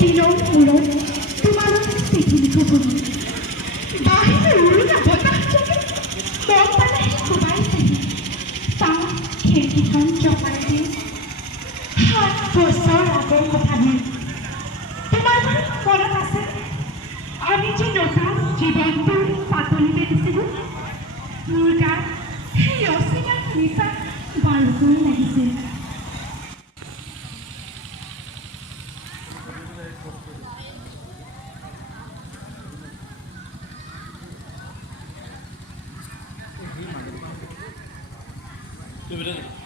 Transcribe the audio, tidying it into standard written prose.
দিনৰ মূৰত তোমালৈ চিঠি লিখো বুলি বাহিৰৰ উৰুঙা বতাহটোকে মন পালেহে কোবাইছেহি চাওঁ খিৰিকীখন জপাই দি 7 বছৰ আগৰ কথা নাই তোমাৰ বাৰু মনত আছে আমি যে নতুন জীৱনটোৰ পাতলিতে দিছিলোঁ মোৰ গাত সেই অচিনাই নিচা বাৰুকৈ লাগিছিল Dividend.